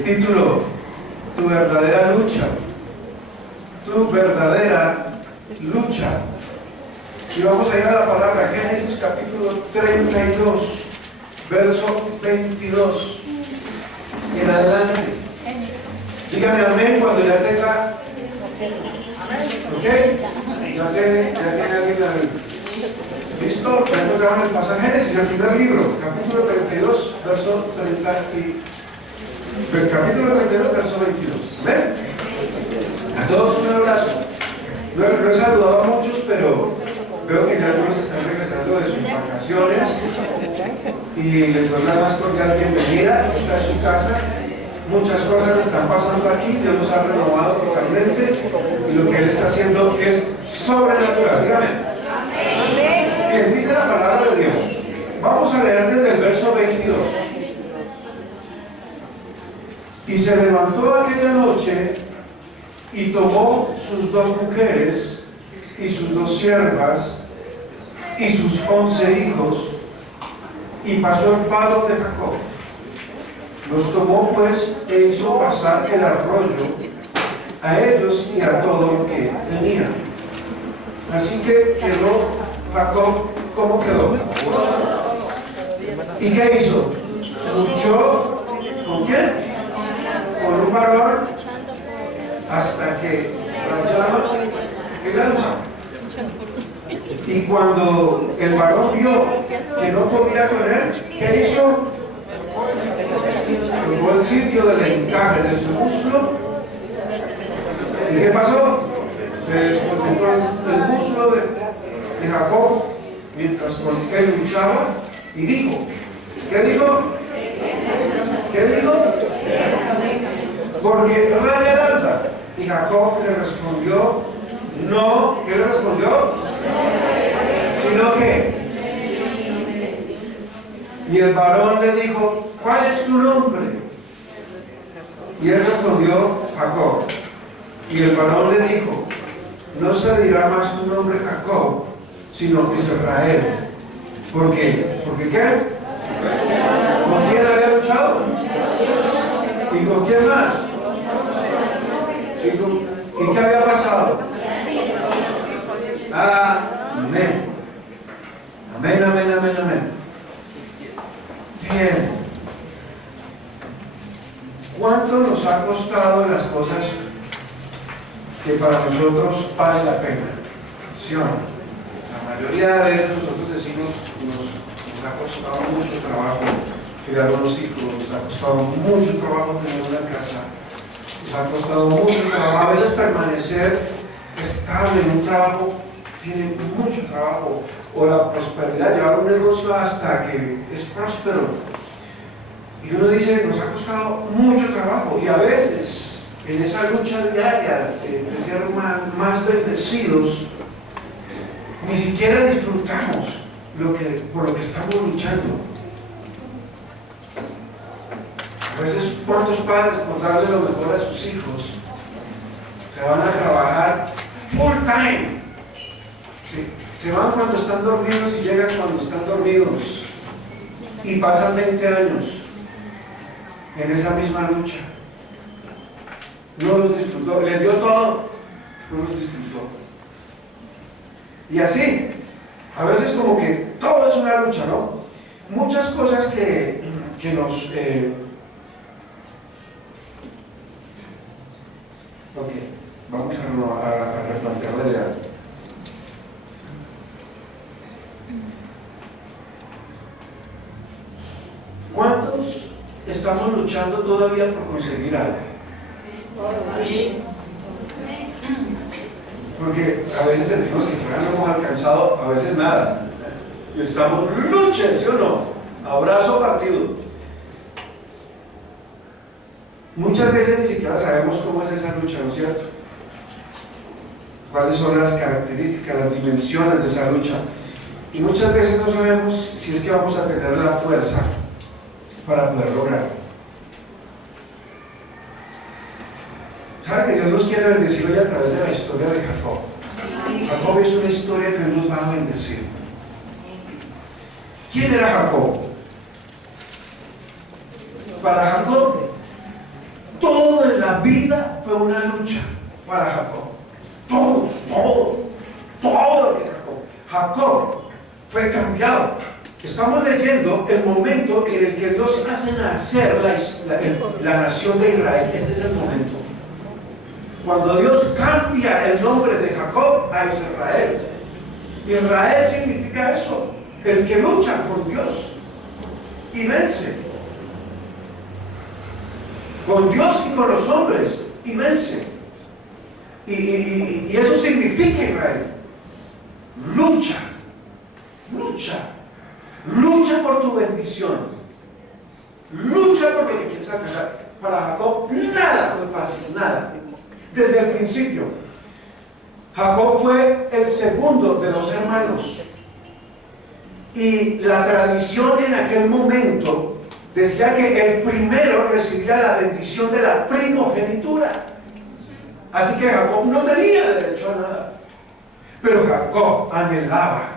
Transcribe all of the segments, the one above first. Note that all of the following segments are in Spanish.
El título, tu verdadera lucha. Tu verdadera lucha. Y vamos a ir a la palabra Génesis capítulo 32, verso 22 en adelante. Dígame amén cuando ya tenga. ¿Ok? Ya tiene alguien la Biblia. ¿Listo? Ya encontraron el pasaje Génesis, el primer libro, capítulo 32, verso 30 y capítulo 32, verso 22. ¿Amén? A todos un abrazo. No he saludado a muchos, pero veo que ya algunos están regresando de sus vacaciones y les doy la más cordial bienvenida. Esta es su casa. Muchas cosas están pasando aquí. Dios nos ha renovado totalmente y lo que Él está haciendo es sobrenatural. Dígame. Bien, dice la palabra de Dios. Vamos a leer desde el verso 22. Y se levantó aquella noche y tomó sus 2 mujeres y sus 2 siervas y sus 11 hijos y pasó el palo de Jacob. Los tomó pues e hizo pasar el arroyo a ellos y a todo lo que tenían. Así que quedó Jacob, ¿cómo quedó? ¿Y qué hizo? Luchó, ¿con quién? Con un varón hasta que rayaron el alma. Y cuando el varón vio que no podía con él, ¿qué hizo? Tomó el sitio del encaje de su muslo. ¿Y qué pasó? Se desconectó el muslo de Jacob mientras con él luchaba y dijo, ¿qué dijo? ¿Qué dijo? Porque raya el alba. Y Jacob le respondió, no, ¿qué le respondió? Sino que, y el varón le dijo, ¿cuál es tu nombre? Y él respondió, Jacob. Y el varón le dijo, no se dirá más tu nombre Jacob, sino Israel. ¿Por qué? ¿Porque qué? ¿Con quién había luchado? ¿Y con quién más? ¿Y qué había pasado? Amén. Amén, amén, amén, amén. Bien. ¿Cuánto nos ha costado las cosas que para nosotros vale la pena? ¿Sí o no? La mayoría de veces nosotros decimos nos ha costado mucho trabajo criar unos hijos, nos ha costado mucho trabajo tener una casa, nos ha costado mucho trabajo, a veces permanecer estable en un trabajo tiene mucho trabajo, o la prosperidad, llevar un negocio hasta que es próspero. Y uno dice, nos ha costado mucho trabajo, y a veces en esa lucha diaria de ser más bendecidos, ni siquiera disfrutamos por lo que estamos luchando. A veces, ¿cuántos padres, por darle lo mejor a sus hijos, se van a trabajar full time? ¿Sí? Se van cuando están dormidos y llegan cuando están dormidos. Y pasan 20 años en esa misma lucha. No los disfrutó, les dio todo, no los disfrutó. Y así, a veces como que todo es una lucha, ¿no? Muchas cosas que nos... Ok, vamos a replantear la idea. ¿Cuántos estamos luchando todavía por conseguir algo? Porque a veces sentimos que todavía no hemos alcanzado, a veces nada. Y estamos lucha, ¿sí o no? Abrazo partido. Muchas veces ni siquiera sabemos cómo es esa lucha, ¿no es cierto? Cuáles son las características, las dimensiones de esa lucha. Y muchas veces no sabemos si es que vamos a tener la fuerza para poder lograrlo. ¿Sabe que Dios nos quiere bendecir hoy a través de la historia de Jacob? Jacob es una historia que Dios nos va a bendecir. ¿Quién era Jacob? Para Jacob, la vida fue una lucha para Jacob. Todo lo que Jacob fue cambiado. Estamos leyendo el momento en el que Dios hace nacer la nación de Israel. Este es el momento. Cuando Dios cambia el nombre de Jacob a Israel. Israel significa eso, el que lucha con Dios y vence. Con Dios y con los hombres y vence. Y eso significa Israel. Lucha por tu bendición, lucha por lo que quieres alcanzar. Para Jacob nada fue fácil, nada. Desde el principio, Jacob fue el segundo de los hermanos, y la tradición en aquel momento decía que el primero recibía la bendición de la primogenitura. Así que Jacob no tenía derecho a nada, pero Jacob anhelaba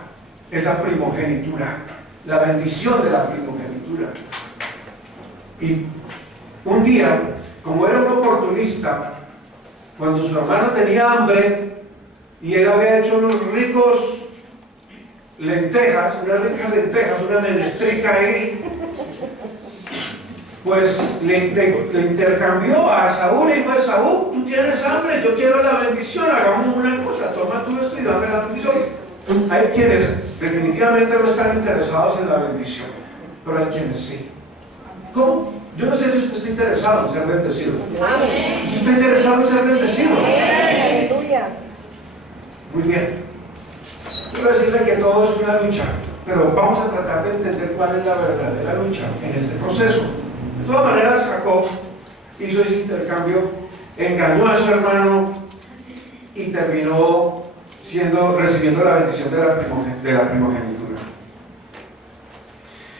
esa primogenitura, la bendición de la primogenitura. Y un día, como era un oportunista, cuando su hermano tenía hambre y él había hecho unos ricos lentejas, una menestrica ahí, pues le intercambió a Saúl y dijo: Saúl, tú tienes hambre, yo quiero la bendición, hagamos una cosa, toma tú esto y dame la bendición. Hay quienes definitivamente no están interesados en la bendición, pero hay quienes sí. ¿Cómo? Yo no sé si usted está interesado en ser bendecido. ¿Usted está interesado en ser bendecido? Aleluya. Muy bien. Quiero decirle que todo es una lucha, pero vamos a tratar de entender cuál es la verdadera lucha en este proceso. De todas maneras, Jacob hizo ese intercambio, engañó a su hermano y terminó recibiendo la bendición de la primogenitura.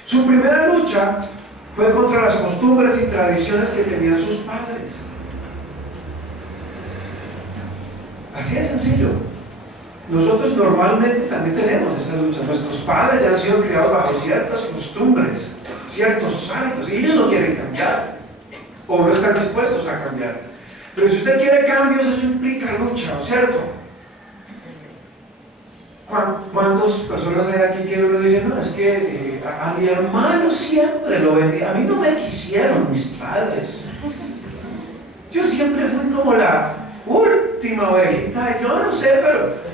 Su primera lucha fue contra las costumbres y tradiciones que tenían sus padres. Así de sencillo. Nosotros normalmente también tenemos esa lucha. Nuestros padres ya han sido criados bajo ciertas costumbres, ciertos hábitos, y ellos no quieren cambiar, o no están dispuestos a cambiar. Pero si usted quiere cambios, eso implica lucha, ¿no es cierto? ¿Cuántas personas hay aquí que uno dice: no, es que a mi hermano siempre lo vendí, a mí no me quisieron mis padres, yo siempre fui como la última ovejita, yo no sé, pero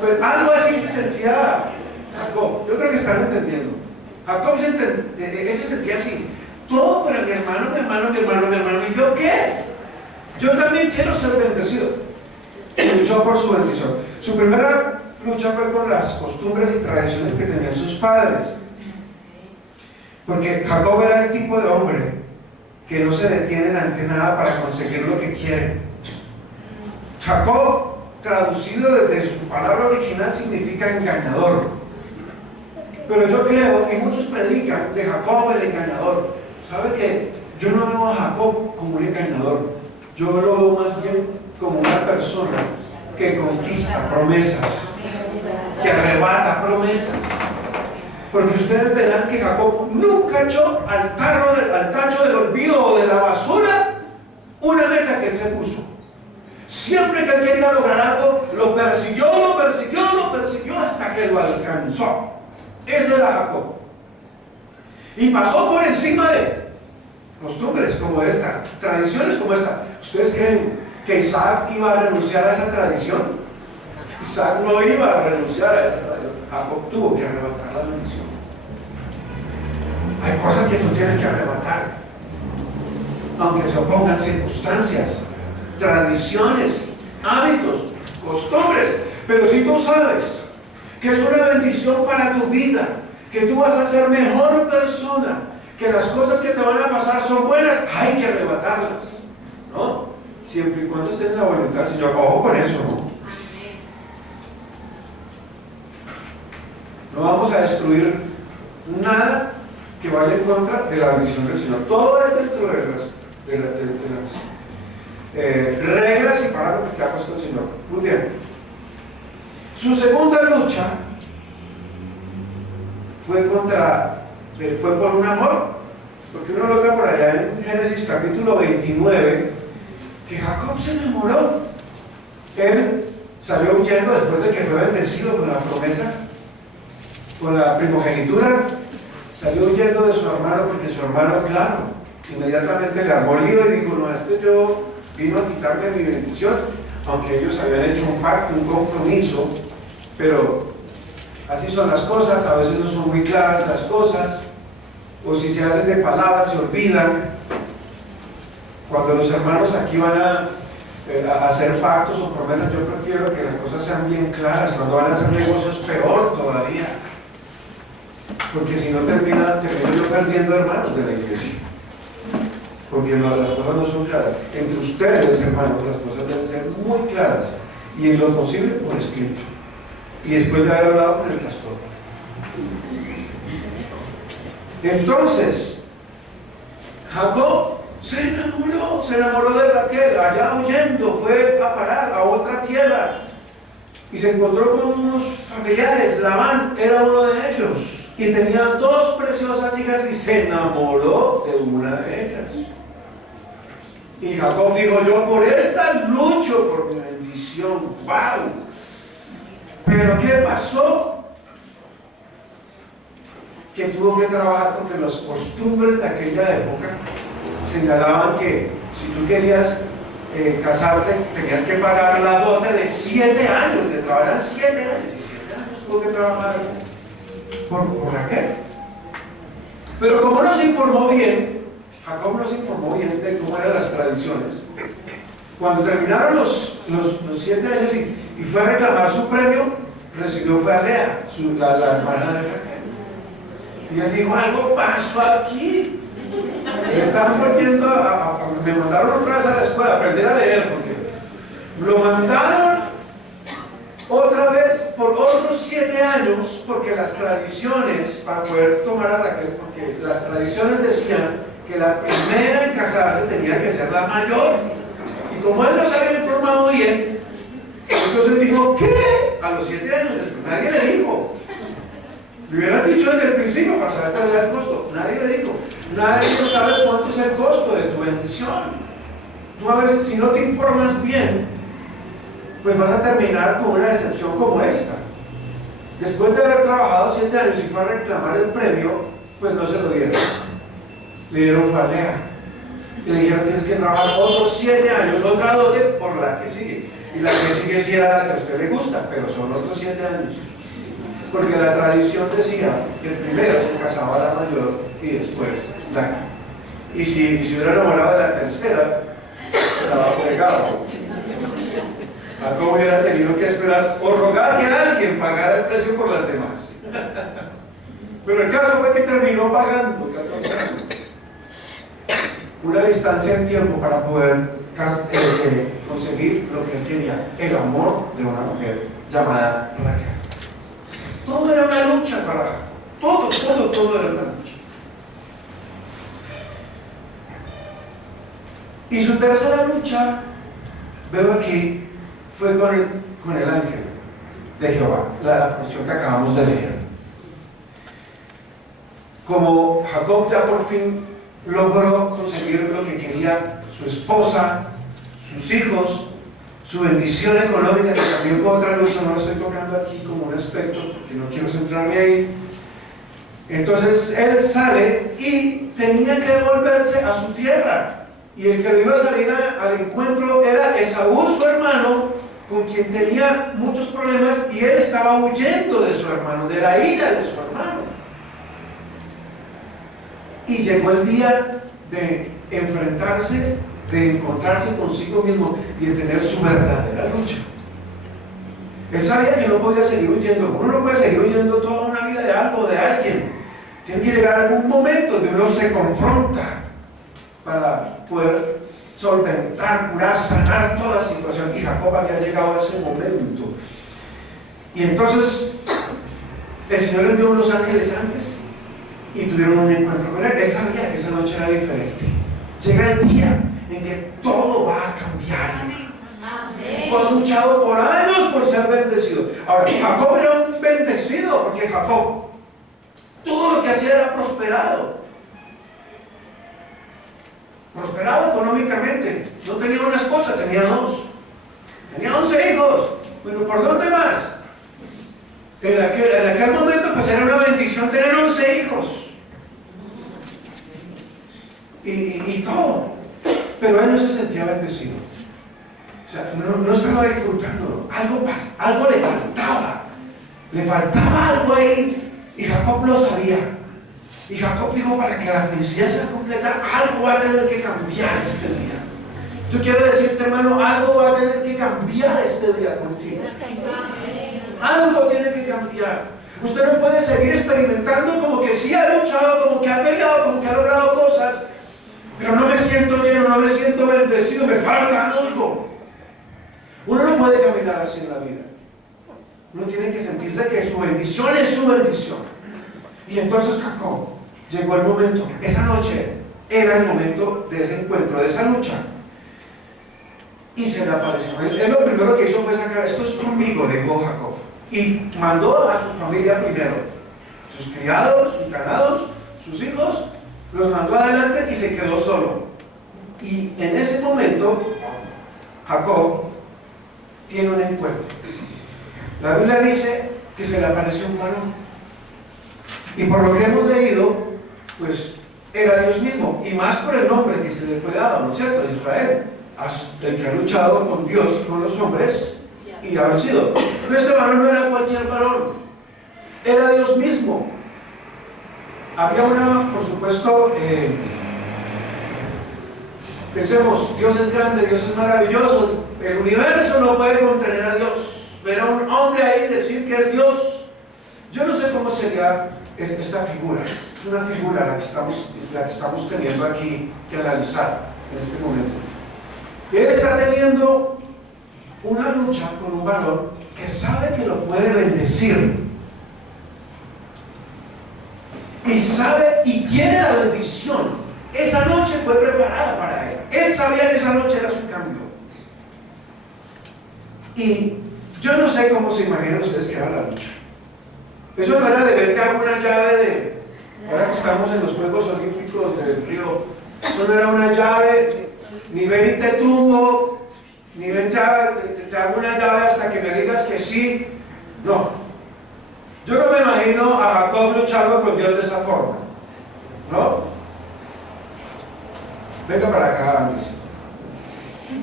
pues algo así se sentía Jacob. Yo creo que están entendiendo. Jacob él se sentía así, todo para mi hermano, ¿y yo qué? Yo también quiero ser bendecido. Y luchó por su bendición. Su primera lucha fue con las costumbres y tradiciones que tenían sus padres, porque Jacob era el tipo de hombre que no se detiene ante nada para conseguir lo que quiere. Jacob, traducido desde su palabra original, significa engañador. Pero yo creo, y muchos predican de Jacob el engañador. ¿Sabe qué? Yo no veo a Jacob como un engañador, yo lo veo más bien como una persona que conquista promesas, que arrebata promesas. Porque ustedes verán que Jacob nunca echó al tacho del olvido o de la basura una meta que él se puso. Siempre que él quería lograr algo, lo persiguió hasta que lo alcanzó. Ese era Jacob. Y pasó por encima de costumbres como esta, tradiciones como esta. ¿Ustedes creen que Isaac iba a renunciar a esa tradición? Isaac no iba a renunciar a esa tradición. Jacob tuvo que arrebatar la bendición. Hay cosas que tú tienes que arrebatar, aunque se opongan circunstancias, tradiciones, hábitos, costumbres. Pero si tú sabes que es una bendición para tu vida, que tú vas a ser mejor persona, que las cosas que te van a pasar son buenas, hay que arrebatarlas, ¿no? Siempre y cuando esté en la voluntad del Señor. Ojo con eso, ¿no? No vamos a destruir nada que vaya en contra de la bendición del Señor. Todo es dentro de las reglas y parámetros que ha puesto el Señor. Muy bien. Su segunda lucha fue por un amor Porque uno logra por allá en Génesis capítulo 29 que Jacob se enamoró. Él salió huyendo después de que fue bendecido con la promesa, con la primogenitura. Salió huyendo de su hermano porque su hermano, claro, inmediatamente le armó lío y dijo: no, yo vino a quitarme mi bendición, aunque ellos habían hecho un pacto, un compromiso, pero así son las cosas, a veces no son muy claras las cosas, o si se hacen de palabras se olvidan. Cuando los hermanos aquí van a hacer pactos o promesas, yo prefiero que las cosas sean bien claras. Cuando van a hacer negocios, peor todavía, porque si no termino yo perdiendo hermanos de la iglesia, porque las cosas no son claras. Entre ustedes, hermanos, las cosas deben ser muy claras y en lo posible por escrito, y después de haber hablado con el pastor. Entonces Jacob se enamoró de Raquel, allá huyendo, fue a parar a otra tierra y se encontró con unos familiares. Labán era uno de ellos y tenía dos preciosas hijas y se enamoró de una de ellas. Y Jacob dijo: yo por esta lucho por mi bendición. ¡Wow! Pero ¿qué pasó? Que tuvo que trabajar porque las costumbres de aquella época señalaban que si tú querías casarte, tenías que pagar la dote de 7 años de trabajo. Eran 7 años y 7 años tuvo que trabajar por Raquel. Pero como no se informó bien, Jacob no se informó bien de cómo eran las tradiciones. Cuando terminaron los 7 años y fue a reclamar su premio, fue a Lea, la hermana de Raquel. Y él dijo: algo pasó aquí. Se están volviendo me mandaron otra vez a la escuela a aprender a leer, porque lo mandaron otra vez por otros 7 años, porque las tradiciones, para poder tomar a Raquel, porque las tradiciones decían que la primera en casarse tenía que ser la mayor. Y como él no se había informado bien, entonces dijo: ¿qué? A los 7 años, nadie le dijo. Le hubieran dicho desde el principio para saber cuál era el costo. Nadie le dijo. Nadie sabe cuánto es el costo de tu bendición. Tú a veces, si no te informas bien, pues vas a terminar con una decepción como esta. Después de haber trabajado 7 años y fue a reclamar el premio, pues no se lo dieron. Le dieron falea. Y le dijeron: tienes que trabajar otros 7 años, otra dote por la que sigue. Y la que sigue sí era la que a usted le gusta, pero son otros 7 años. Porque la tradición decía que primero se casaba la mayor y después la. Y si hubiera enamorado de la tercera, estaba pegado. Jacob hubiera tenido que esperar o rogar que alguien pagara el precio por las demás. Pero el caso fue que terminó pagando 14 años. Una distancia en tiempo para poder conseguir lo que él quería: el amor de una mujer llamada Raquel. Todo era una lucha para todo era una lucha. Y su tercera lucha, veo aquí, fue con el ángel de Jehová, la porción que acabamos de leer. Como Jacob ya por fin logró conseguir lo que quería, su esposa, sus hijos, su bendición económica, que también fue otra lucha, no la estoy tocando aquí como un aspecto porque no quiero centrarme ahí. Entonces él sale y tenía que devolverse a su tierra, y el que lo iba a salir al encuentro era Esaú, su hermano, con quien tenía muchos problemas, y él estaba huyendo de su hermano, de la ira de su hermano. Y llegó el día de enfrentarse, de encontrarse consigo mismo y de tener su verdadera lucha. Él sabía que no podía seguir huyendo. Uno no puede seguir huyendo toda una vida de algo, de alguien. Tiene que llegar a algún momento donde uno se confronta para poder solventar, curar, sanar toda situación. Y Jacob había llegado a ese momento. Y entonces el Señor envió unos ángeles antes y tuvieron un encuentro con él. Él sabía que esa noche era diferente. Llega el día en que todo va a cambiar. Tú has luchado por años por ser bendecido. Ahora, Jacob era un bendecido, porque Jacob todo lo que hacía era prosperado. prosperado económicamente, no tenía una esposa, tenía dos, tenía 11 hijos. Bueno, ¿por dónde más? En aquel momento pues era una bendición tener 11 hijos y todo, pero él no se sentía bendecido. O sea, no estaba disfrutándolo. Algo le faltaba algo ahí, y Jacob lo sabía. Y Jacob dijo: para que la felicidad sea completa, algo va a tener que cambiar este día. Yo quiero decirte, hermano, algo va a tener que cambiar este día contigo. Algo tiene que cambiar. Usted no puede seguir experimentando como que sí ha luchado, como que ha peleado, como que ha logrado cosas, pero no me siento lleno, no me siento bendecido, me falta algo. Uno no puede caminar así en la vida. Uno tiene que sentirse que su bendición es su bendición. Y entonces Jacob, llegó el momento, esa noche era el momento de ese encuentro, de esa lucha. Y se le apareció. Él lo primero que hizo fue sacar: esto es conmigo, dijo Jacob. Y mandó a su familia primero, sus criados, sus ganados, sus hijos, los mandó adelante y se quedó solo. Y en ese momento, Jacob tiene un encuentro. La Biblia dice que se le apareció un varón. Y por lo que hemos leído, pues era Dios mismo. Y más por el nombre que se le fue dado, ¿no es cierto? Israel. El que ha luchado con Dios y con los hombres y ha vencido. Entonces este varón no era cualquier varón, era Dios mismo. Había por supuesto, pensemos, Dios es grande, Dios es maravilloso, el universo no puede contener a Dios. Ver a un hombre ahí decir que es Dios, yo no sé cómo sería esta figura. Es una figura la que estamos teniendo aquí que analizar en este momento. Y él está teniendo una lucha con un varón que sabe que lo puede bendecir. Y sabe y tiene la bendición. Esa noche fue preparada para él. Él sabía que esa noche era su cambio. Y yo no sé cómo se imaginan ustedes que era la lucha. Eso no era de vente a una llave de... Ahora que estamos en los Juegos Olímpicos del Río, eso no era una llave... Ni ven y te tumbo, ni ven te hago una llave hasta que me digas que sí. No. Yo no me imagino a Jacob luchando con Dios de esa forma. ¿No? Venga para acá, Andrés. Le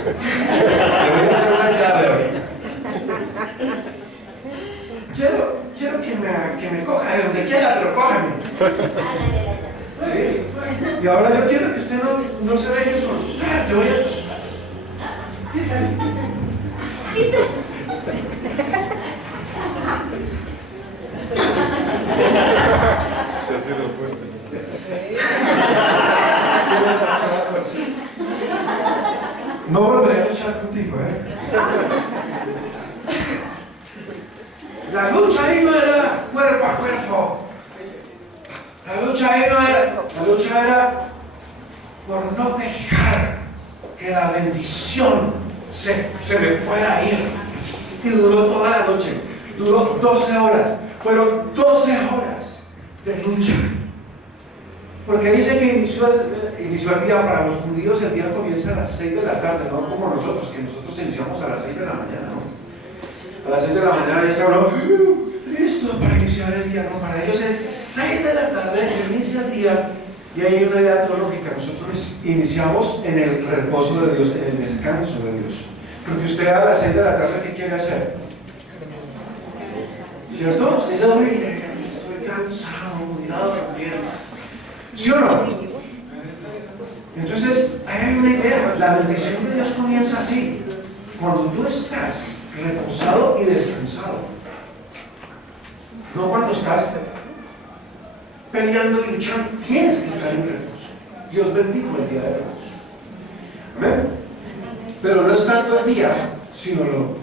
voy a hacer una llave ahorita. Quiero que me coja de donde quiera, pero cójame. ¿Sí? Y ahora yo quiero que usted no se deje soltar. Yo voy a tratar. Se ha sido fuerte. No volveré a luchar contigo, La lucha ahí no era cuerpo a cuerpo. La lucha era por no dejar que la bendición se me fuera a ir. Y duró toda la noche, duró 12 horas, fueron 12 horas de lucha. Porque dice que inició el día. Para los judíos el día comienza a las 6 de la tarde, no como nosotros, que nosotros iniciamos a las 6 de la mañana, ¿no? A las 6 de la mañana ya se habló, listo para iniciar el día, no, para ellos es 6 de la tarde que inicia el día. Y ahí hay una idea teológica: nosotros iniciamos en el reposo de Dios, en el descanso de Dios. Porque usted a las 6 de la tarde, ¿qué quiere hacer? ¿Cierto? Usted dice: oye, estoy cansado, voy a dormir. ¿Sí o no? Entonces, ahí hay una idea. La bendición de Dios comienza así: cuando tú estás reposado y descansado. No cuando estás peleando y luchando. Tienes que estar en reposo. Dios bendijo el día de reposo. ¿Amén? Pero no es tanto el día, sino lo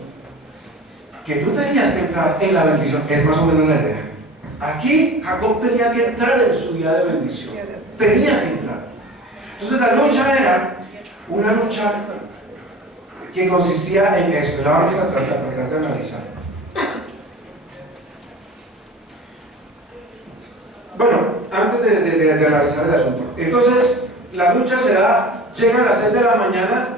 que tú tenías que entrar en la bendición. Es más o menos la idea. Aquí Jacob tenía que entrar en su día de bendición. Tenía que entrar. Entonces la lucha era una lucha que consistía en esto. La vamos a tratar de analizar. Bueno, antes de analizar el asunto, entonces la lucha se da, llegan a las 6 de la mañana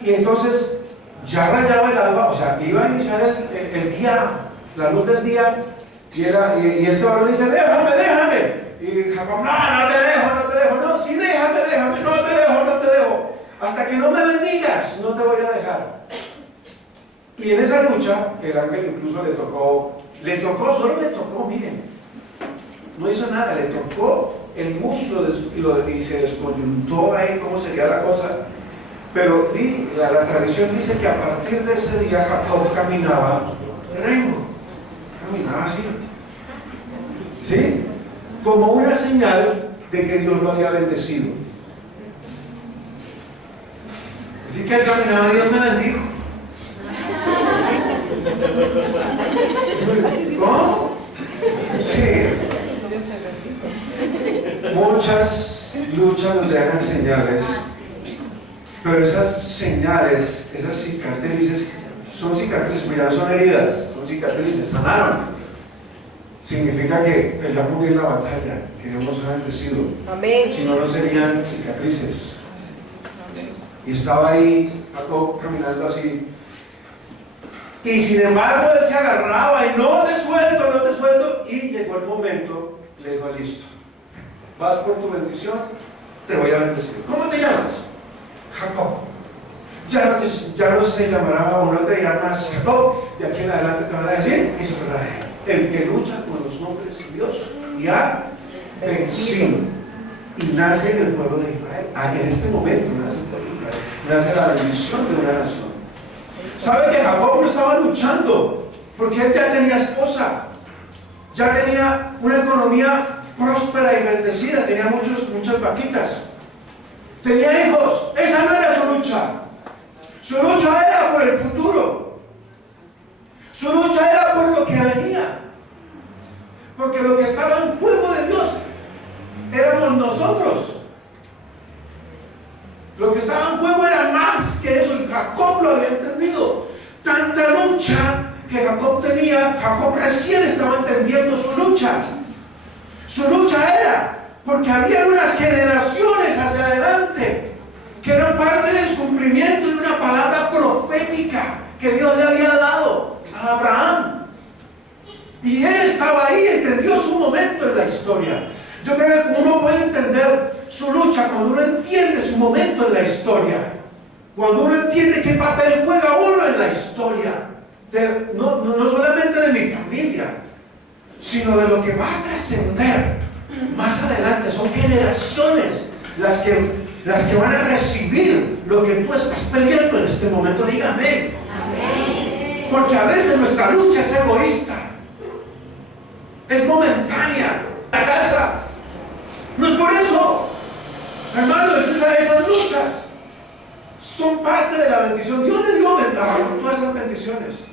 y entonces ya rayaba el alba, o sea, iba a iniciar el día, la luz del día, y este varón le dice, déjame. Y Jacob, no te dejo, no, sí, déjame, no te dejo. Hasta que no me bendigas, no te voy a dejar. Y en esa lucha, el ángel incluso solo le tocó, miren, no hizo nada, le tocó el muslo y se descoyuntó ahí cómo sería la cosa. Pero la tradición dice que a partir de ese día Jacob caminaba recto, caminaba así, ¿sí? Como una señal de que Dios lo había bendecido. Así que él caminaba, Dios me bendijo. ¿Cómo? Sí. Muchas luchas nos dejan señales, pero esas señales, esas cicatrices, son cicatrices, ya no son heridas, son cicatrices, sanaron. Significa que peleamos bien la batalla, que Dios nos ha bendecido. Amén. Si no, no serían cicatrices. Y estaba ahí Jacob caminando así. Y sin embargo él se agarraba y no te suelto. Y llegó el momento, le dijo, listo, vas por tu bendición, te voy a bendecir. ¿Cómo te llamas? Jacob. Ya no se llamará o no te dirán más Jacob, de aquí en adelante te van a decir Israel, el que lucha con los nombres de Dios y ha vencido. Y nace en el pueblo de Israel. En este momento nace el pueblo de Israel, nace la bendición de una nación. ¿Sabe que Jacob no estaba luchando? Porque él ya tenía esposa, ya tenía una economía próspera y bendecida, tenía muchas vaquitas, tenía hijos. Esa no era su lucha. Su lucha era por el futuro. Su lucha era por lo que venía. Porque lo que estaba en juego de Dios éramos nosotros. Lo que estaba en juego era más que eso, y Jacob lo había entendido. Tanta lucha que Jacob tenía, Jacob recién estaba entendiendo su lucha. Su lucha era porque había unas generaciones hacia adelante que eran parte del cumplimiento de una palabra profética que Dios le había dado a Abraham. Y él estaba ahí, entendió su momento en la historia. Yo creo que uno puede entender su lucha cuando uno entiende su momento en la historia. Cuando uno entiende qué papel juega uno en la historia. No solamente de mi familia, sino de lo que va a trascender más adelante. Son generaciones las que van a recibir lo que tú estás peleando en este momento. Dígame. Amén. Porque a veces nuestra lucha es egoísta, es momentánea. La casa no es por eso, hermano. Esas luchas son parte de la bendición. Dios le dio a todas esas bendiciones,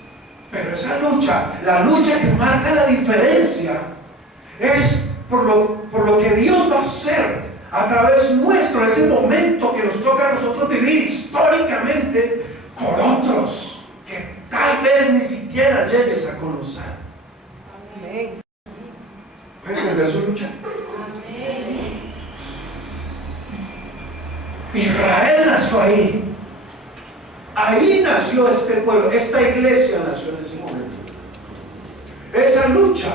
pero esa lucha, la lucha que marca la diferencia, es por lo que Dios va a hacer a través nuestro, ese momento que nos toca a nosotros vivir históricamente por otros que tal vez ni siquiera llegues a conocer. Amén. ¿Pueden entender su lucha? Amén. Israel nació ahí. Ahí nació este pueblo, esta iglesia nació en ese momento. Esa lucha,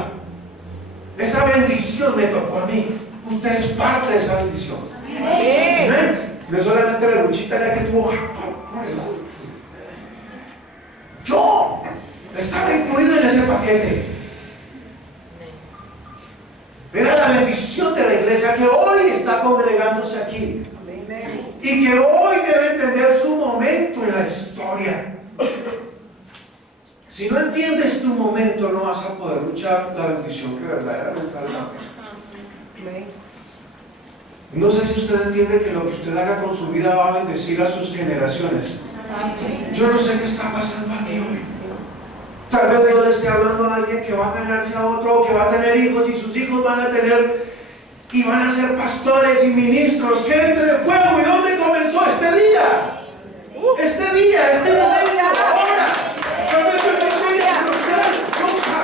esa bendición me tocó a mí. Usted es parte de esa bendición. Amén. No es solamente la luchita ya que tuvo Jacob. Yo estaba incluido en ese paquete. Era la bendición de la iglesia que hoy está congregándose aquí. Y que hoy debe entender su momento en la historia. Si no entiendes tu momento, no vas a poder luchar la bendición que verdaderamente vale la pena. No sé si usted entiende que lo que usted haga con su vida va a bendecir a sus generaciones. Yo no sé qué está pasando aquí hoy. Tal vez Dios le esté hablando a alguien que va a ganarse a otro, o que va a tener hijos y sus hijos van a tener y van a ser pastores y ministros, gente de pueblo. ¿Y dónde comenzó este día? Este momento, ahora. Tal vez yo no estoy en el proceso, nunca.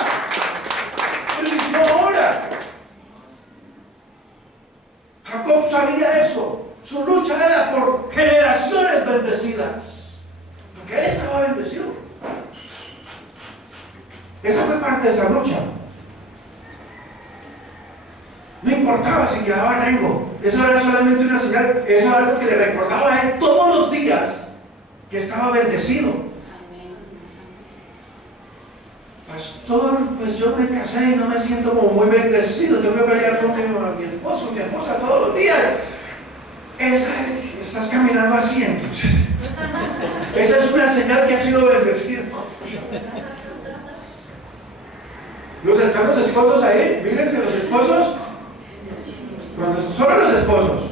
Pero inició ahora. Jacob sabía eso. Su lucha era por generaciones bendecidas, porque él estaba bendecido. Esa fue parte de esa lucha. No importaba si quedaba rengo, eso era solamente una señal, eso era algo que le recordaba a él todos los días que estaba bendecido. Pastor, pues yo me casé y no me siento como muy bendecido, tengo que pelear con mi esposo, mi esposa todos los días. Estás caminando así entonces. Esa es una señal que has sido bendecido. ¿Están los esposos ahí? Mírense los esposos. Solo los esposos.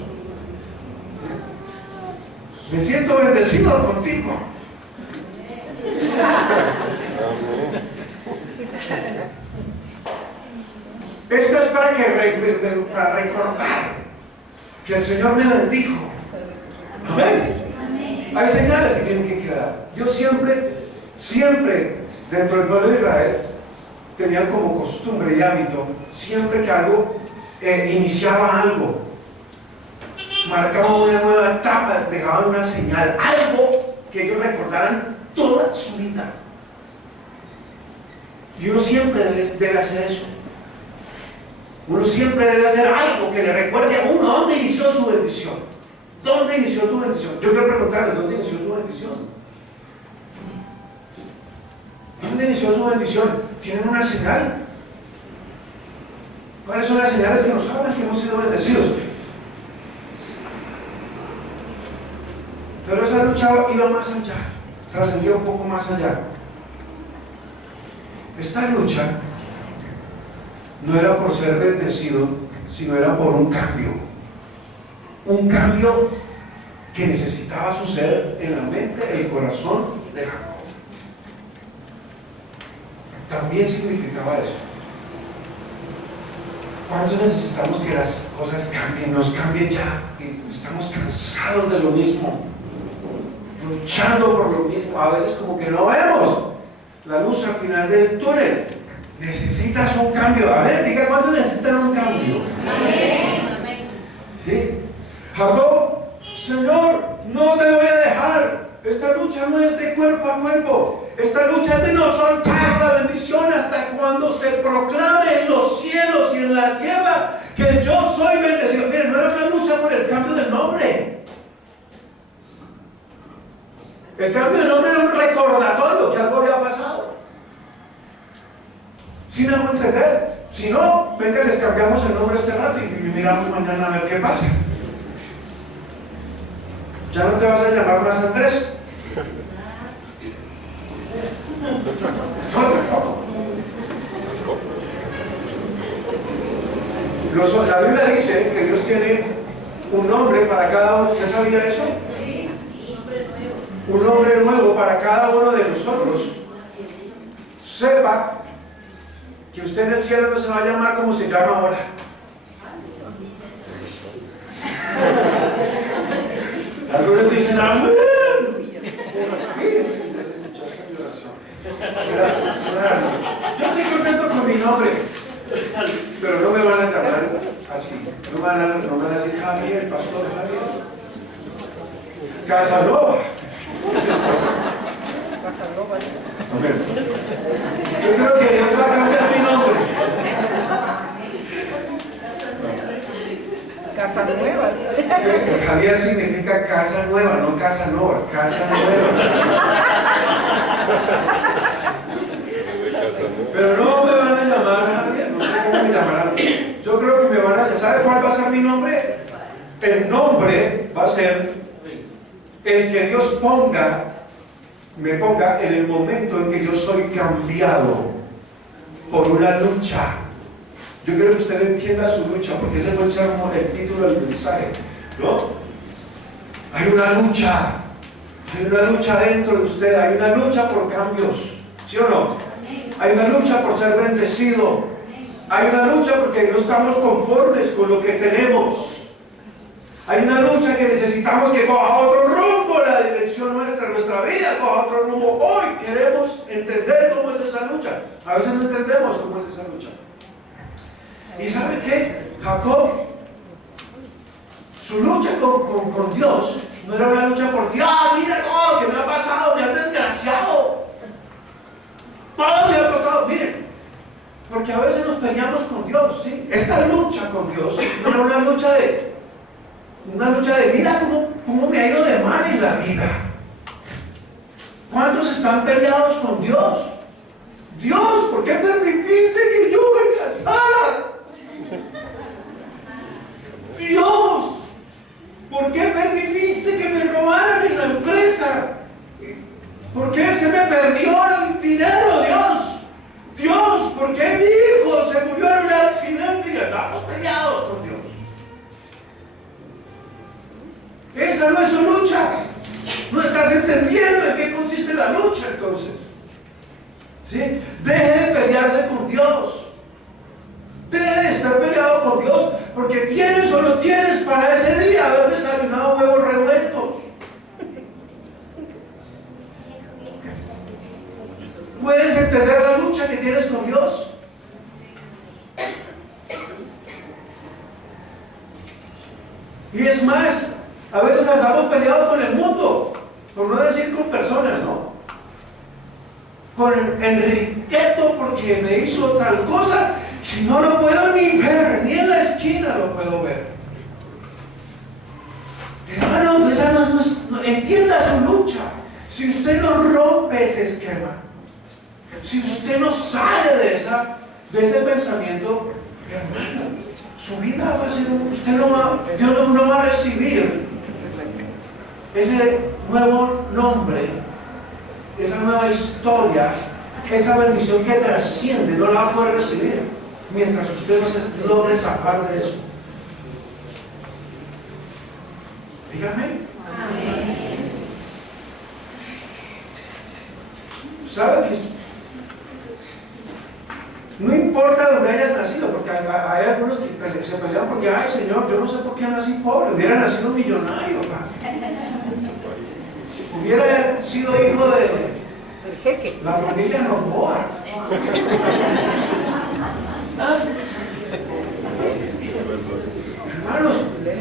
Me siento bendecido contigo. Esto es para recordar que el Señor me bendijo. Amén. Hay señales que tienen que quedar. Yo siempre dentro del pueblo de Israel tenía como costumbre y hábito, siempre que algo iniciaba algo, marcaba una nueva etapa, dejaban una señal, algo que ellos recordaran toda su vida. Y uno siempre debe hacer eso. Uno siempre debe hacer algo que le recuerde a uno dónde inició su bendición. ¿Dónde inició tu bendición? Yo quiero preguntarle, ¿dónde inició tu bendición? ¿Dónde inició su bendición? ¿Tienen una señal? ¿Cuáles son las señales que nos hablan que hemos sido bendecidos? Pero esa lucha iba más allá, trascendió un poco más allá. Esta lucha no era por ser bendecido, sino era por un cambio. Un cambio que necesitaba suceder en la mente, el corazón de Jacob. También significaba eso. ¿Cuántos necesitamos que las cosas cambien? Nos cambien ya. Estamos cansados de lo mismo, luchando por lo mismo. A veces como que no vemos la luz al final del túnel. Necesitas un cambio. A ver, diga, ¿cuántos necesitan un cambio? Amén. ¿Sí? Jacob, Señor, no te voy a dejar. Esta lucha no es de cuerpo a cuerpo. Esta lucha es de no soltar la bendición hasta cuando se proclame en los cielos y en la tierra que yo soy bendecido. Miren, no era una lucha por el cambio del nombre. El cambio de nombre era un recordatorio que algo había pasado. ¿Sí me hago entender? Si no, venga, les cambiamos el nombre este rato y miramos mañana a ver qué pasa. Ya no te vas a llamar más Andrés. No, tampoco. La Biblia dice que Dios tiene un nombre para cada uno. ¿Usted sabía eso? Un nombre nuevo para cada uno de nosotros. Sepa que usted en el cielo no se va a llamar como se llama ahora. Algunos dicen amén. Yo estoy contento con mi nombre, pero no me van a llamar así. No me van a decir Javier, pastor Javier. Casanova. Amén. Yo creo que Dios va a cambiar mi nombre. Casa nueva. Javier significa casa nueva, no casa nueva, casa nueva. Pero no me van a llamar Javier, no sé cómo me llamarán. Yo creo que me van a llamar. ¿Sabe cuál va a ser mi nombre? El nombre va a ser el que Dios me ponga en el momento en que yo soy cambiado por una lucha. Yo quiero que usted entienda su lucha, porque ese puede ser como el título del mensaje, ¿no? Hay una lucha dentro de usted, hay una lucha por cambios, ¿sí o no? Hay una lucha por ser bendecido, hay una lucha porque no estamos conformes con lo que tenemos. Hay una lucha que necesitamos que coja otro rumbo, la dirección nuestra vida coja otro rumbo. Hoy queremos entender cómo es esa lucha. A veces no entendemos cómo es esa lucha. ¿Y sabe qué? Jacob, Su lucha con Dios no era una lucha por Dios. ¡Ah, mira todo lo que me ha pasado! ¡Me han desgraciado! Todo me ha costado. Miren, porque a veces nos peleamos con Dios, ¿sí? Esta lucha con Dios no era una lucha de mira cómo me ha ido de mal en la vida. ¿Cuántos están peleados con Dios? Dios, ¿por qué permitiste que yo me casara? Dios, ¿por qué permitiste que me robaran en la empresa? ¿Por qué se me perdió el dinero, Dios? Dios, ¿por qué mi hijo se murió en un accidente? Y estamos peleados con Dios. Esa no es su lucha. No estás entendiendo en qué consiste la lucha, entonces. ¿Sí? Deje de pelearse con Dios. Deje de estar peleado con Dios porque tienes o no tienes para ese día haber desayunado huevos revueltos. ¿Puedes entender la lucha que tienes con Dios? Y es más, a veces andamos peleados con el mundo, por no decir con personas, ¿no? Con Enriqueto porque me hizo tal cosa que no lo puedo ni ver, ni en la esquina lo puedo ver. Hermano, esa no entienda su lucha. Si usted no rompe ese esquema, si usted no sale de ese pensamiento, hermano, su vida va a ser Dios no va a recibir ese nuevo nombre, esa nueva historia, esa bendición que trasciende, no la va a poder recibir mientras usted no se logre zafar de eso. Dígame. Amén. ¿Sabe que no importa dónde hayas nacido? Porque hay algunos que se pelean porque, ay Señor, yo no sé por qué nací pobre, hubiera nacido millonario, hubiera sido hijo de la familia Novoa. Hermanos,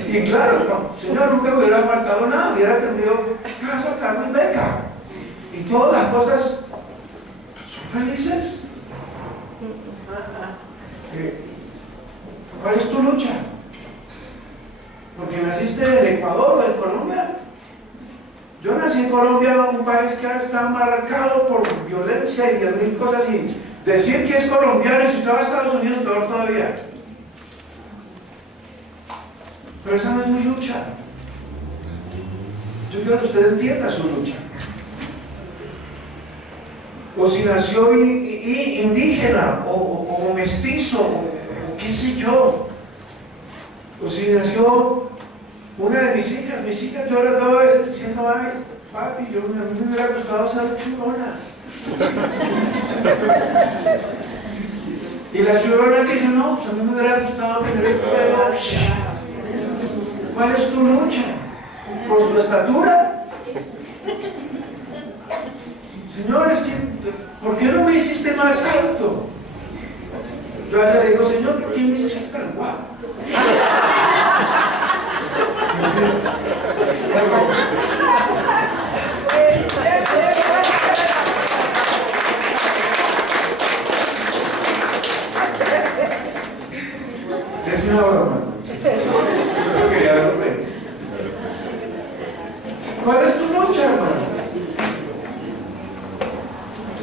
y claro, no, Señor, nunca me hubiera faltado nada, hubiera tenido casa, carro y beca, y todas las cosas son felices. ¿Cuál es tu lucha? Porque naciste en Ecuador o en Colombia. Yo nací en Colombia, un país que está marcado por violencia y 10.000 cosas, y decir que es colombiano y si usted va a Estados Unidos peor todavía. Pero esa no es mi lucha. Yo quiero que usted entienda su lucha. O si nació indígena o mestizo o qué sé yo, o si nació una de mis hijas yo las veo a veces diciendo, ay papi, a mí me hubiera gustado ser churona. Y la churona dice, no, pues a mí me hubiera gustado tener el pelo. ¿Cuál es tu lucha? ¿Por tu estatura? Señor, es que, ¿por qué no me hiciste más alto? Yo a veces le digo, Señor, ¿por qué me hiciste tan guapo? Es una broma. Creo que ya lo ve. ¿Cuál es tu lucha, hermano?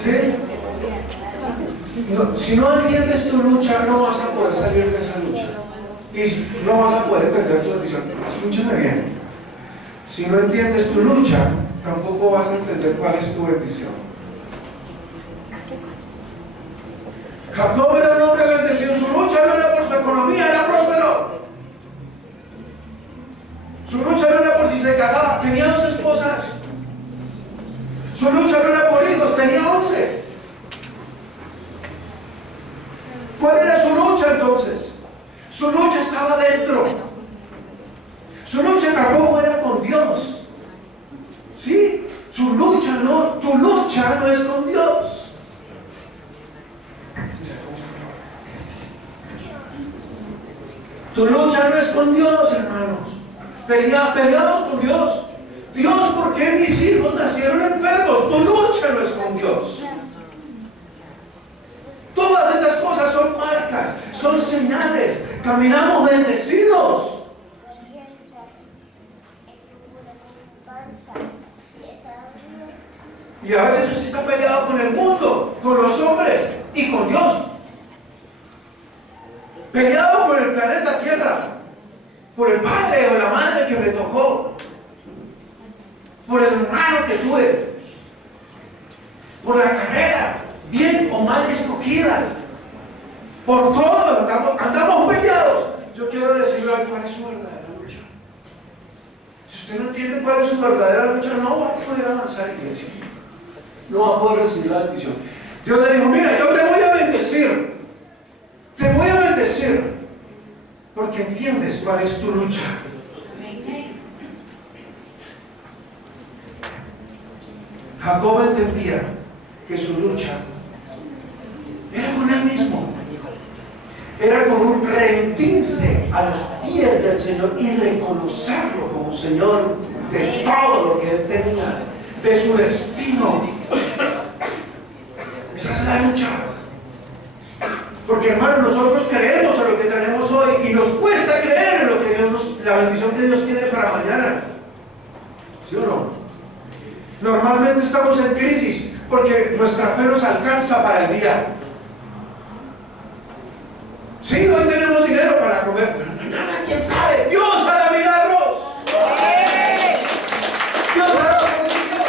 ¿Sí? No, si no entiendes tu lucha, no vas a poder salir de esa lucha. Y no vas a poder entender tu bendición. Escúchame bien. Si no entiendes tu lucha, tampoco vas a entender cuál es tu bendición. Jacob era un hombre bendecido. Su lucha no era por su economía, era próspero. Su lucha no era por si se casaba, tenía 2 esposas. Su lucha no era por hijos, tenía 11. ¿Cuál era su lucha entonces? Su lucha estaba dentro. Su lucha tampoco era con Dios. ¿Sí? Su lucha no, tu lucha no es con Dios. Tu lucha no es con Dios, hermanos. Peleamos con Dios. Dios, ¿por qué mis hijos nacieron enfermos? Tu lucha no es con Dios. Todas esas cosas son marcas, son señales. Caminamos bendecidos. Y a veces usted está peleado con el mundo, con los hombres y con Dios. Peleado por el planeta Tierra, por el padre o la madre que me tocó, por el hermano que tuve, por la carrera, bien o mal escogida, por todo, andamos peleados. Yo quiero decirle cuál es su verdadera lucha. Si usted no entiende cuál es su verdadera lucha, no va a poder avanzar, iglesia. No va a poder recibir la bendición. Dios le dijo, mira, yo te voy a bendecir. Te voy a bendecir. Porque entiendes cuál es tu lucha. Jacob entendía que su lucha era con él mismo. Era con un rendirse a los pies del Señor y reconocerlo como Señor de todo lo que él tenía, de su destino. Esa es la lucha. Porque, hermano, nosotros creemos en lo que tenemos hoy y nos cuesta creer en lo que Dios la bendición que Dios tiene para mañana. ¿Sí o no? Normalmente estamos en crisis porque nuestra fe nos alcanza para el día. Sí, hoy tenemos dinero para comer, pero mañana, ¿quién sabe? Dios hará milagros. Dios hará prodigios.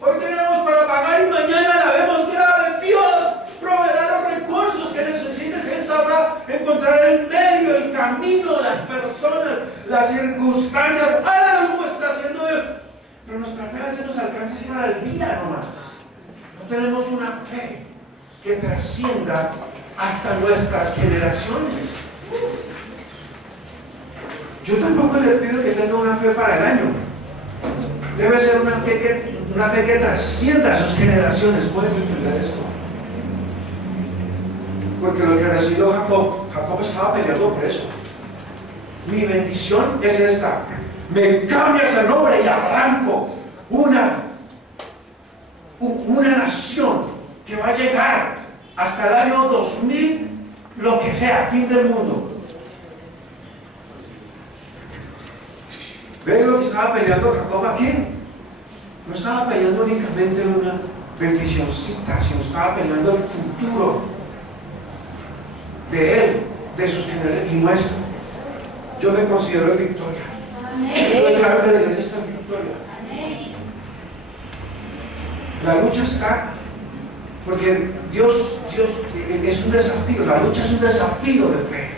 Hoy tenemos para pagar y mañana la vemos grave. Dios proveerá los recursos que necesites. Él sabrá encontrar el medio, el camino, las personas, las circunstancias. Algo está haciendo Dios. Pero nuestra fe a veces nos alcanza para el día nomás. No tenemos una fe que trascienda hasta nuestras generaciones. Yo tampoco le pido que tenga una fe para el año. Debe ser una fe que trascienda a sus generaciones. ¿Puedes entender esto? Porque lo que recibió Jacob estaba peleando por eso. Mi bendición es esta. Me cambias el nombre y arranco una nación que va a llegar hasta el año 2000, lo que sea, fin del mundo. ¿Ven lo que estaba peleando Jacob aquí? No estaba peleando únicamente una bendicioncita, sino estaba peleando el futuro de él, de sus generaciones y nuestro. Yo me considero en victoria. Yo declaro que la iglesia está en victoria. La lucha está. Porque Dios es un desafío, la lucha es un desafío de fe.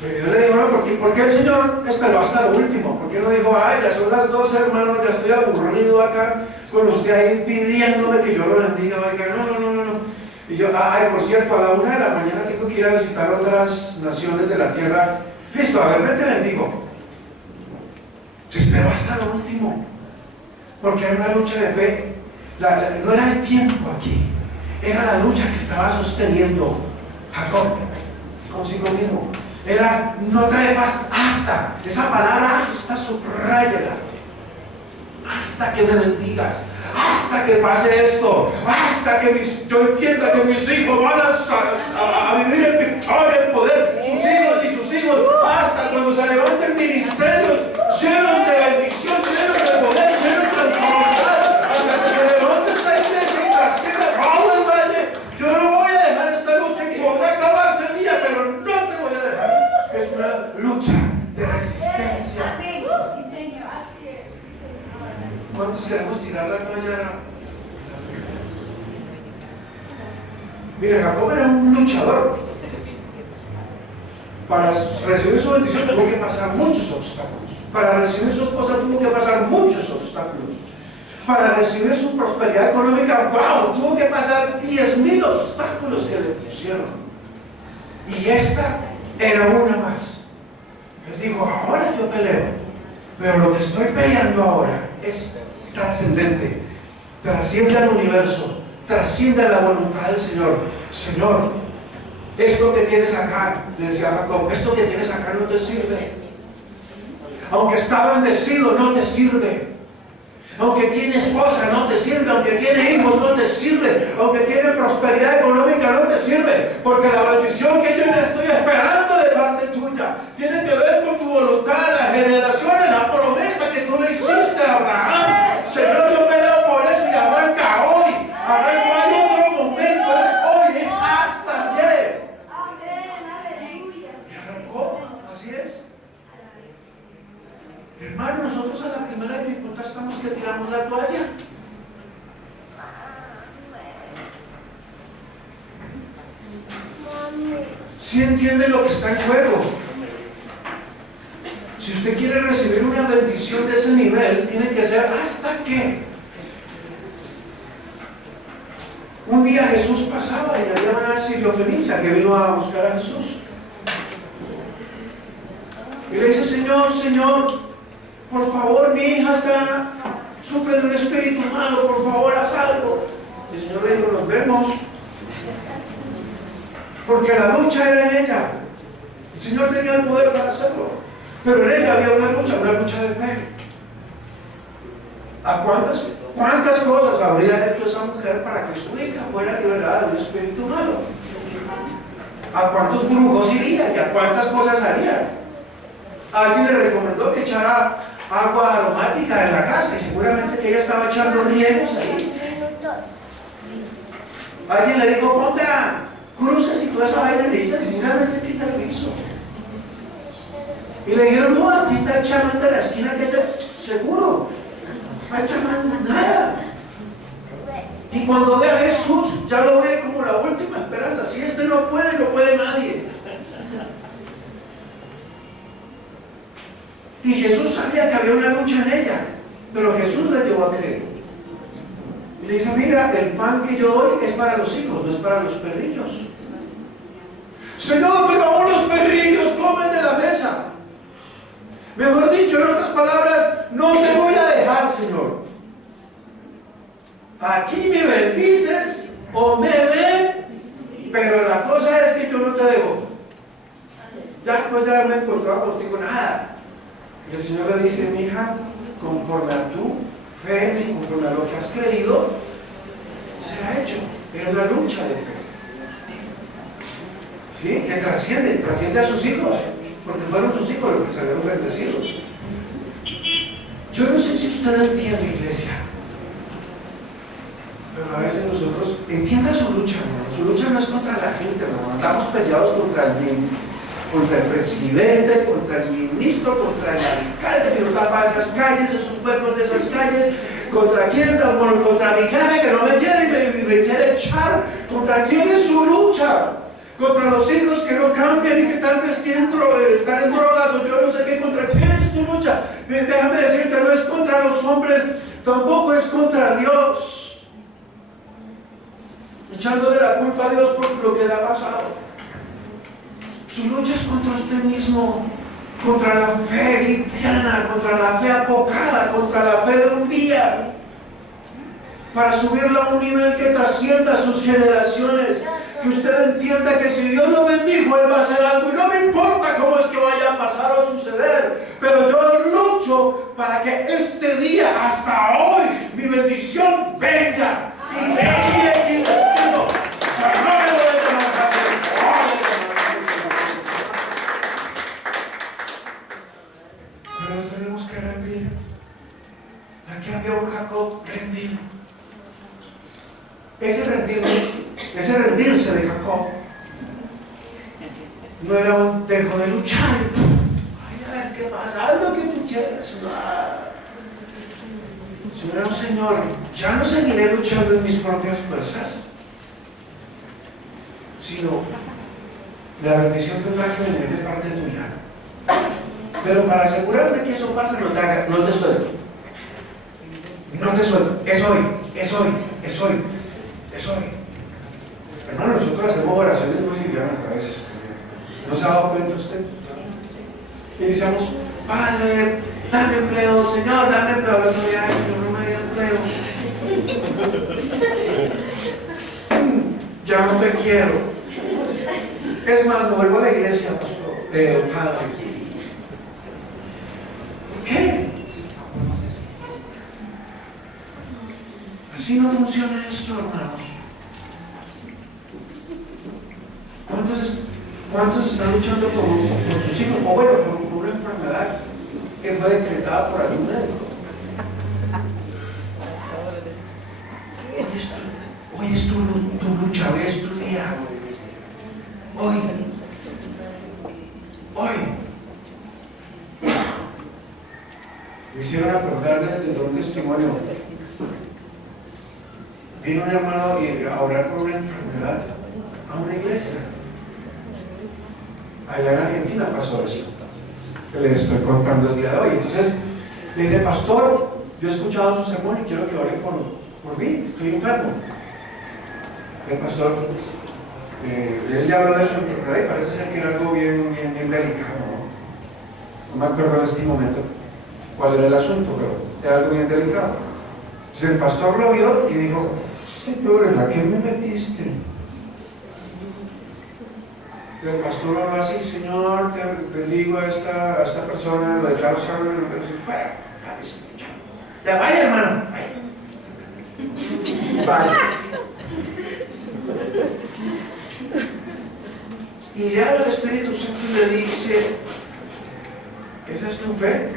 Pero yo le digo, no, ¿por qué el Señor esperó hasta lo último? ¿Por qué no dijo, ay, ya son las 12, hermano, ya estoy aburrido acá con usted ahí pidiéndome que yo lo bendiga? No. Y yo, ay, por cierto, a la 1 de la mañana tengo que ir a visitar otras naciones de la tierra. Listo, a ver, vete, bendigo. Se esperó hasta lo último. Porque era una lucha de fe. No era el tiempo aquí, era la lucha que estaba sosteniendo Jacob consigo mismo. Era, no trae paz hasta, esa palabra hasta, subráyala, hasta que me bendigas, hasta que pase esto, hasta que yo entienda que mis hijos van a vivir en victoria, en poder, sus hijos, hasta cuando se levanten ministerios llenos de bendición, llenos de poder, llenos de autoridad. Yo no voy a dejar esta lucha y podrá acabarse el día, pero no te voy a dejar. Es una lucha de resistencia. ¿Cuántos queremos tirar la toalla? Mire, Jacob era un luchador. Para recibir su bendición tuvo que pasar muchos obstáculos. Para recibir su esposa tuvo que pasar muchos obstáculos. Para recibir su prosperidad económica, wow, tuvo que pasar 10,000 obstáculos que le pusieron. Y esta era una más. Él dijo, ahora yo peleo, pero lo que estoy peleando ahora es trascendente, trasciende al universo, trasciende la voluntad del Señor. Señor, Esto que tienes acá, le decía a Jacob, esto que tienes acá no te sirve. Aunque está bendecido, no te sirve. Aunque tiene esposa, no te sirve. Aunque tiene hijos, no te sirve. Aunque tiene prosperidad económica, no te sirve. Porque la bendición que yo le estoy esperando de parte tuya tiene que ver con tu voluntad, las generaciones, la promesa que tú le hiciste a Abraham. Señor, yo peleo por eso y arranca hoy. Arranca, no hay otro momento, es hoy, es hasta ayer. Y arrancó, así es. Hermano, nosotros a la primera dificultad estamos que tiramos la toalla. ¿Sí entiende lo que está en juego? Si usted quiere recibir una bendición de ese nivel, tiene que ser hasta que. Un día Jesús pasaba y había una siriofenicia que vino a buscar a Jesús. Y le dice, Señor, por favor, mi hija sufre de un espíritu malo, por favor, haz algo. Y el Señor le dijo, nos vemos. Porque la lucha era en ella. El Señor tenía el poder para hacerlo. Pero en ella había una lucha de fe. ¿A cuántas cosas habría hecho esa mujer para que su hija fuera liberada de un espíritu malo? ¿A cuántos brujos iría? ¿Y a cuántas cosas haría? Alguien le recomendó que echara agua aromática en la casa y seguramente que ella estaba echando riegos ahí. Alguien le dijo, ponga cruces y toda esa vaina, y le dice divinamente que ella lo hizo. Y le dijeron, no, aquí está el chamán de la esquina que es seguro. No hay chamán, nada. Y cuando ve a Jesús, ya lo ve como la última esperanza. Si este no puede nadie. Y Jesús sabía que había una lucha en ella, pero Jesús le llevó a creer. Y le dice, mira, el pan que yo doy es para los hijos, no es para los perrillos. Señor, pero aún los perrillos comen de la mesa. Mejor dicho, en otras palabras, no te voy a dejar, Señor. Aquí me bendices o me ven, pero la cosa es que yo no te dejo. Ya después de haberme encontrado contigo, nada. Y el Señor le dice, mi hija, conforme a tu fe, conforme a lo que has creído, será hecho. Es una lucha de fe. ¿Sí? Que trasciende a sus hijos, porque fueron sus hijos los que salieron bendecidos. Yo no sé si usted entiende, iglesia, pero a veces nosotros, entienda su lucha, hermano. Su lucha no es contra la gente, hermano. Andamos peleados contra el presidente, contra el ministro, contra el alcalde que nos tapa esas calles, esos huecos de esas calles, contra mi jefe que no me quiere y me quiere echar. ¿Contra quién es su lucha? Contra los hijos que no cambian y que tal vez están en drogas o yo no sé qué. ¿Contra quién es tu lucha? Déjame decirte, no es contra los hombres, tampoco es contra Dios, echándole la culpa a Dios por lo que le ha pasado. Su lucha es contra usted mismo, contra la fe liviana, contra la fe apocada, contra la fe de un día, para subirla a un nivel que trascienda sus generaciones. Que usted entienda que si Dios lo bendijo, Él va a hacer algo y no me importa cómo es que vaya a pasar o suceder, pero yo lucho para que este día, hasta hoy, mi bendición venga y me guíe mi destino. O sea, no me voy a levantar. Pero nos tenemos que rendir. Aquí había un Jacob rendido. Ese rendirse de Jacob no era un dejo de luchar. Ay, a ver qué pasa, haz lo que tú quieras. Señor, Señor, ya no seguiré luchando en mis propias fuerzas, sino la bendición tendrá que venir de parte tuya. Pero para asegurarme que eso pase, no te suelto. No te suelto. Es hoy. Hermano, nosotros hacemos oraciones muy livianas a veces. ¿No se ha dado cuenta usted? Iniciamos, Padre, dame empleo, Señor, dame empleo. El otro día, Señor, no me dio empleo. Ya no te quiero. Es más, no vuelvo a la iglesia, pastor, padre. ¿Qué? Así no funciona esto, hermanos. ¿Cuántos están luchando por sus hijos? O bueno, por una enfermedad que fue decretada por algún médico. Hoy es tu lucha, hoy es tu día. Hoy. Me hicieron acordar de un testimonio. Vino un hermano a orar por una enfermedad a una iglesia. Allá en Argentina pasó esto que les estoy contando el día de hoy. Entonces le dije, pastor, yo he escuchado su sermón y quiero que ore por mí, estoy enfermo. El pastor, él ya habló de su enfermedad y parece ser que era algo bien delicado, ¿no? No me acuerdo en este momento cuál era el asunto, pero era algo bien delicado. Entonces el pastor lo vio y dijo, Señor, ¿en la que me metiste? El pastor lo así, Señor, te bendigo a esta persona, lo declaro sano, fuera, ya vaya, hermano, vaya. Y le habla el Espíritu Santo y le dice, ¿esa es tu fe?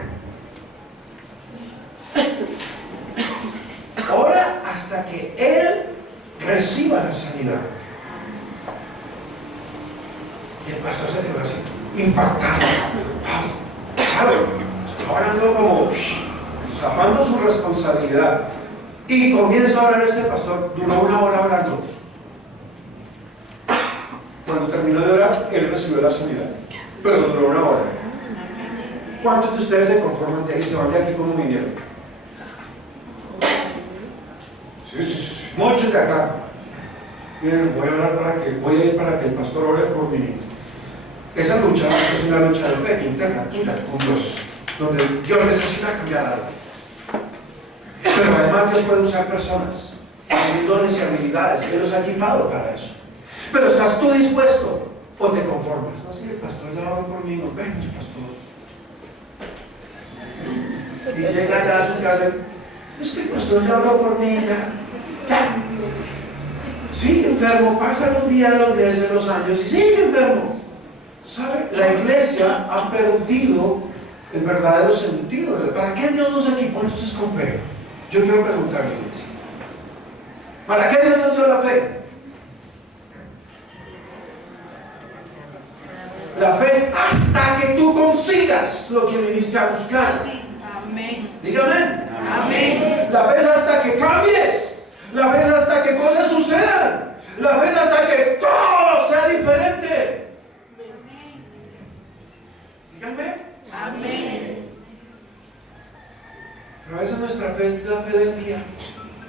Ora hasta que Él reciba la sanidad. Y el pastor se quedó así, impactado. Claro, estaba orando como zafando su responsabilidad. Y comienza a orar este pastor, duró 1 hora orando. Cuando terminó de orar, él recibió la sanidad. Pero duró 1 hora. ¿Cuántos de ustedes se conforman de ahí y se van de aquí como vinieron? Sí. Muchos de acá. Miren, voy a ir para que el pastor ore por mí. Esa lucha es una lucha de fe interna, tuya, con Dios, donde Dios necesita cambiar algo. Pero además Dios puede usar personas, tienen dones y habilidades, Él los ha equipado para eso. Pero ¿estás tú dispuesto o te conformas? No, sí, el pastor ya oró por mí, no, ven, pastor. Y llega allá a su casa, es que el pastor ya oró por mí, ya. Sigue enfermo, pasa los días, los meses, los años y sigue enfermo. ¿Sabe? La iglesia ha perdido el verdadero sentido. ¿Para qué Dios nos equipó entonces con fe? Yo quiero preguntarle, iglesia, ¿para qué Dios nos dio la fe? La fe es hasta que tú consigas lo que viniste a buscar. Amén. Dígame. Amén. La fe es hasta que cambies. La fe es hasta que cosas sucedan. La fe es hasta que todo sea diferente. Díganme. Amén. Pero a veces nuestra fe es la fe del día.